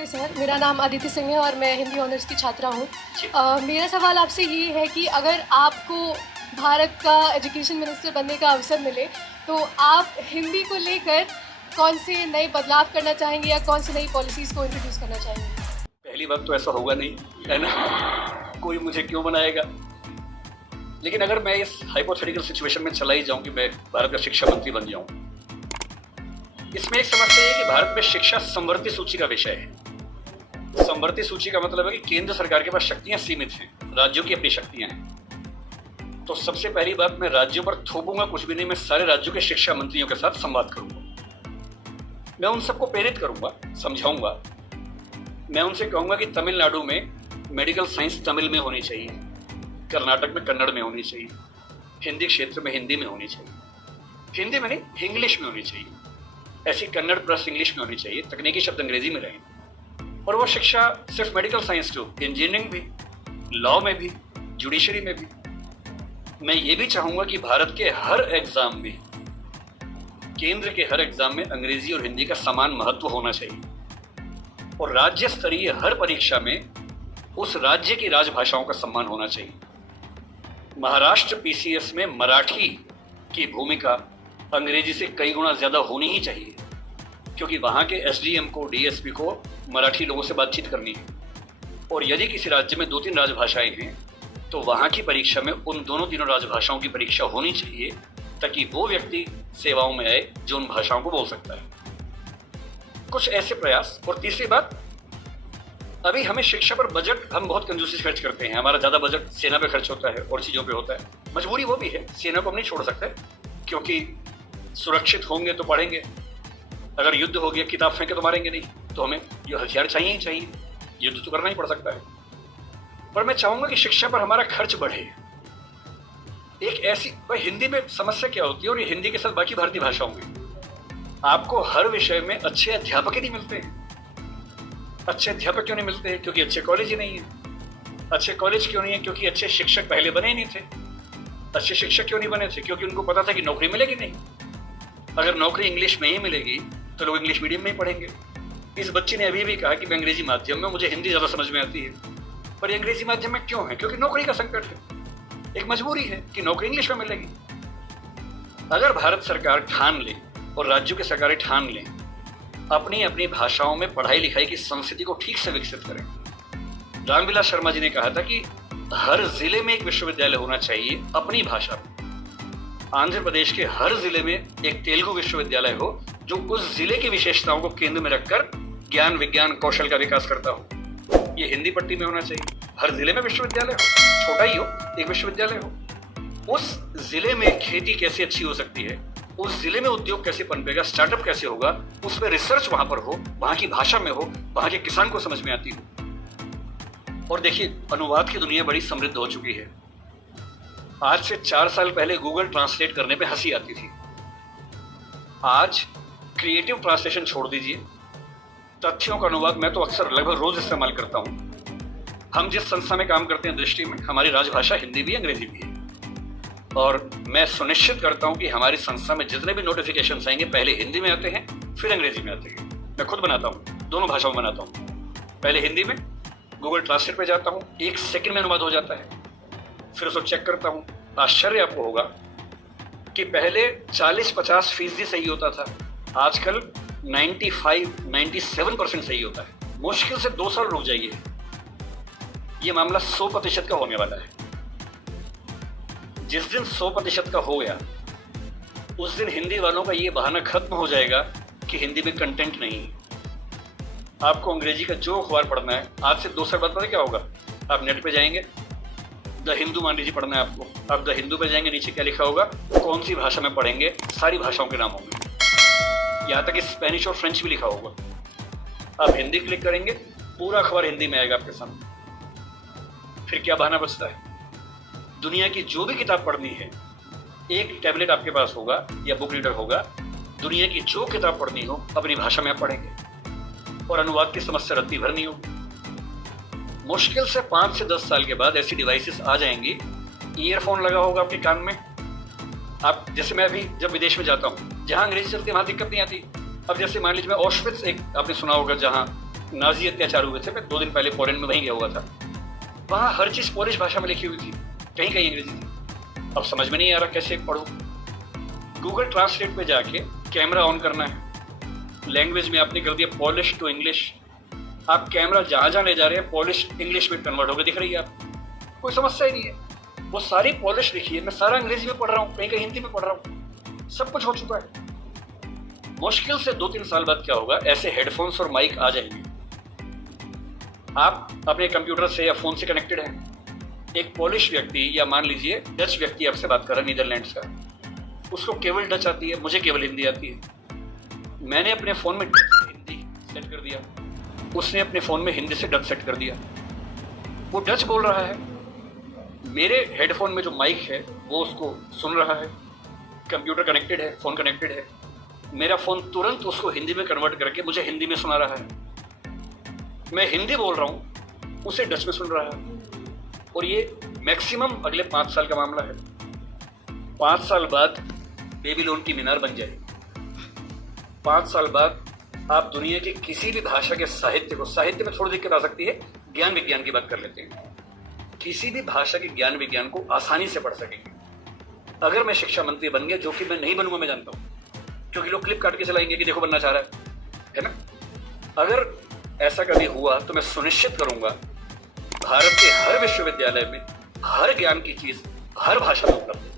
नमस्ते सर, मेरा नाम अदिति सिंह है और मैं हिंदी ऑनर्स की छात्रा हूँ। मेरा सवाल आपसे ये है कि अगर आपको भारत का एजुकेशन मिनिस्टर बनने का अवसर मिले तो आप हिंदी को लेकर कौन से नए बदलाव करना चाहेंगे या कौन सी नई पॉलिसीज़ को इंट्रोड्यूस करना चाहेंगे? पहली बात तो ऐसा होगा नहीं, है ना? कोई मुझे क्यों बनाएगा? लेकिन अगर मैं इस हाइपोथेटिकल सिचुएशन में चला ही जाऊं कि मैं भारत का शिक्षा मंत्री बन जाऊं, इसमें एक समस्या है कि भारत में शिक्षा संवर्ती सूची का विषय है। संवर्ती सूची का मतलब है कि केंद्र सरकार के पास शक्तियां सीमित हैं, राज्यों की अपनी शक्तियां हैं। तो सबसे पहली बात, मैं राज्यों पर थोपूंगा कुछ भी नहीं, मैं सारे राज्यों के शिक्षा मंत्रियों के साथ संवाद करूंगा। मैं उन सबको प्रेरित करूंगा, समझाऊंगा। मैं उनसे कहूंगा कि तमिलनाडु में मेडिकल साइंस तमिल में होनी चाहिए, कर्नाटक में कन्नड़ में होनी चाहिए, हिंदी क्षेत्र में हिंदी में होनी चाहिए, हिंदी में नहीं इंग्लिश में होनी चाहिए, ऐसी कन्नड़ प्लस इंग्लिश में होनी चाहिए, तकनीकी शब्द अंग्रेजी में रहें। और वो शिक्षा सिर्फ मेडिकल साइंस क्यों, इंजीनियरिंग भी, लॉ में भी, जुडिशरी में भी। मैं ये भी चाहूंगा कि भारत के हर एग्जाम में, केंद्र के हर एग्जाम में अंग्रेजी और हिंदी का समान महत्व होना चाहिए और राज्य स्तरीय हर परीक्षा में उस राज्य की राजभाषाओं का सम्मान होना चाहिए। महाराष्ट्र पीसीएस में मराठी की भूमिका अंग्रेजी से कई गुना ज्यादा होनी ही चाहिए, क्योंकि वहां के एसडीएम को, डीएसपी को मराठी लोगों से बातचीत करनी है। और यदि किसी राज्य में 2-3 राजभाषाएं हैं तो वहां की परीक्षा में उन तीनों राजभाषाओं की परीक्षा होनी चाहिए, ताकि वो व्यक्ति सेवाओं में आए जो उन भाषाओं को बोल सकता है। कुछ ऐसे प्रयास। और तीसरी बात, अभी हमें शिक्षा पर बजट हम बहुत कंजूसी से खर्च करते हैं। हमारा ज्यादा बजट सेना पे खर्च होता है और चीजों पे होता है। मजबूरी वो भी है, सेना को हम नहीं छोड़ सकते, क्योंकि सुरक्षित होंगे तो पढ़ेंगे, अगर युद्ध हो गया किताब फेंके तो मारेंगे नहीं, तो हमें ये हथियार चाहिए ही चाहिए, युद्ध तो करना ही पड़ सकता है। पर मैं चाहूंगा कि शिक्षा पर हमारा खर्च बढ़े। एक ऐसी हिंदी में समस्या क्या होती है, और ये हिंदी के साथ बाकी भारतीय भाषाओं में, आपको हर विषय में अच्छे अध्यापक ही नहीं मिलते हैं। अच्छे अध्यापक क्यों नहीं मिलते हैं? क्योंकि अच्छे कॉलेज ही नहीं है। अच्छे कॉलेज क्यों नहीं है? क्योंकि अच्छे शिक्षक पहले बने ही नहीं थे। अच्छे शिक्षक क्यों नहीं बने थे? क्योंकि उनको पता था कि नौकरी मिलेगी नहीं। अगर नौकरी इंग्लिश में ही मिलेगी तो लोग इंग्लिश मीडियम में ही पढ़ेंगे। इस बच्ची ने अभी भी कहा कि मैं अंग्रेजी माध्यम में, मुझे हिंदी ज़्यादा समझ में आती है। पर अंग्रेजी माध्यम में क्यों है? क्योंकि नौकरी का संकट है। एक मजबूरी है कि नौकरी इंग्लिश में मिलेगी। अगर भारत सरकार ठान ले और राज्यों की सरकारें ठान लें, अपनी अपनी भाषाओं में पढ़ाई लिखाई की संस्कृति को ठीक से विकसित करें। रामविलास शर्मा जी ने कहा था कि हर जिले में एक विश्वविद्यालय होना चाहिए अपनी भाषा में। आंध्र प्रदेश के हर जिले में एक तेलुगु विश्वविद्यालय हो जो उस जिले की विशेषताओं को केंद्र में रखकर ज्ञान, विज्ञान, कौशल का विकास करता हो। ये हिंदी पट्टी में होना चाहिए। हर जिले में विश्वविद्यालय हो, छोटा ही हो, एक विश्वविद्यालय हो। उस जिले में खेती कैसे अच्छी हो सकती है, उस जिले में उद्योग कैसे पनपेगा, स्टार्टअप कैसे होगा, उस पर रिसर्च वहां पर हो, वहां की भाषा में हो, वहां के किसान को समझ में आती हो। और देखिए, अनुवाद की दुनिया बड़ी समृद्ध हो चुकी है। आज से 4 साल पहले गूगल ट्रांसलेट करने पे हंसी आती थी। आज क्रिएटिव ट्रांसलेशन छोड़ दीजिए, तथ्यों का अनुवाद मैं तो अक्सर लगभग रोज इस्तेमाल करता हूं। हम जिस संस्था में काम करते हैं दृष्टि में, हमारी राजभाषा हिंदी भी अंग्रेजी भी है। और मैं सुनिश्चित करता हूं कि हमारी संस्था में जितने भी नोटिफिकेशंस आएंगे पहले हिंदी में आते हैं, फिर अंग्रेजी में आते हैं। मैं खुद बनाता हूं, दोनों भाषाओं में बनाता हूं। पहले हिंदी में, गूगल ट्रांसलेट पे जाता हूं, 1 सेकंड में अनुवाद हो जाता है। फिर उसको चेक करता हूं। आश्चर्य आपको होगा कि पहले 40-50% सही होता था, आजकल 95-97% सही होता है। मुश्किल से 2 साल रुक जाइए, ये मामला 100% का होने वाला है। जिस दिन 100% का हो गया, उस दिन हिंदी वालों का ये बहाना खत्म हो जाएगा कि हिंदी में कंटेंट नहीं है। आपको अंग्रेजी का जो अखबार पढ़ना है, आज से 2 साल बाद पता क्या होगा? आप नेट पे जाएंगे, द हिंदू मान लीजिए पढ़ना है आपको, आप द हिंदू पे जाएंगे, नीचे क्या लिखा होगा, कौन सी भाषा में पढ़ेंगे, सारी भाषाओं के नाम होंगे, यहाँ तक कि स्पेनिश और फ्रेंच भी लिखा होगा। आप हिंदी क्लिक करेंगे, पूरा अखबार हिंदी में आएगा आपके सामने। फिर क्या बहाना बचता है? दुनिया की जो भी किताब पढ़नी है, एक टैबलेट आपके पास होगा या बुक रीडर होगा, दुनिया की जो किताब पढ़नी हो अपनी भाषा में आप पढ़ेंगे और अनुवाद की समस्या रत्ती भर नहीं होगी। मुश्किल से 5 से 10 साल के बाद ऐसी डिवाइसेस आ जाएंगी, ईयरफोन लगा होगा आपके कान में। आप जैसे मैं अभी जब विदेश में जाता हूँ, जहाँ अंग्रेजी चलती है वहाँ दिक्कत नहीं आती। अब जैसे मान लीजिए मैं ऑश्विट्ज़, एक आपने सुना होगा, जहाँ नाजी अत्याचार हुए थे, मैं 2 दिन पहले पोलैंड में वहीं गया हुआ था। वहाँ हर चीज़ पोलिश भाषा में लिखी हुई थी, कहीं कहीं अंग्रेजी थी। अब समझ में नहीं आ रहा कैसे पढ़ूँ। गूगल ट्रांसलेट पे जाके कैमरा ऑन करना है, लैंग्वेज में आपने कर दिया पॉलिश टू इंग्लिश, आप कैमरा जहाँ जहाँ ले जा रहे हैं पॉलिश इंग्लिश में कन्वर्ट होकर दिख रही है आपको, कोई समस्या ही नहीं है। वो सारी पॉलिश लिखी है, मैं सारा अंग्रेजी में पढ़ रहा हूँ, कहीं कहीं हिंदी में पढ़ रहा हूँ, सब कुछ हो चुका है। मुश्किल से 2-3 साल बाद क्या होगा, ऐसे हेडफोन्स और माइक आ जाएंगे। आप अपने कंप्यूटर से या फोन से कनेक्टेड हैं, एक पॉलिश व्यक्ति या मान लीजिए डच व्यक्ति आपसे बात कर रहा है नीदरलैंड्स का, उसको केवल डच आती है, मुझे केवल हिंदी आती है। मैंने अपने फ़ोन में डच से हिंदी सेट कर दिया, उसने अपने फ़ोन में हिंदी से डच सेट कर दिया। वो डच बोल रहा है, मेरे हेडफोन में जो माइक है वो उसको सुन रहा है, कंप्यूटर कनेक्टेड है, फ़ोन कनेक्टेड है, मेरा फ़ोन तुरंत उसको हिंदी में कन्वर्ट करके मुझे हिंदी में सुना रहा है। मैं हिंदी बोल रहा हूँ, उसे डच में सुन रहा है। और ये मैक्सिमम अगले 5 साल का मामला है। 5 साल बाद बेबीलोन की मीनार बन जाएगी। 5 साल बाद आप दुनिया की किसी भी भाषा के साहित्य को, साहित्य में थोड़ी दिक्कत आ सकती है, ज्ञान विज्ञान की बात कर लेते हैं, किसी भी भाषा के ज्ञान विज्ञान को आसानी से पढ़ सकेंगे अगर मैं शिक्षा मंत्री बन गया, जो कि मैं नहीं बनूंगा, मैं जानता हूँ, क्योंकि लोग क्लिप काट के चलाएंगे कि देखो बनना चाह रहा है ना। अगर ऐसा कभी हुआ तो मैं सुनिश्चित करूंगा भारत के हर विश्वविद्यालय में हर ज्ञान की चीज हर भाषा में उपलब्ध है।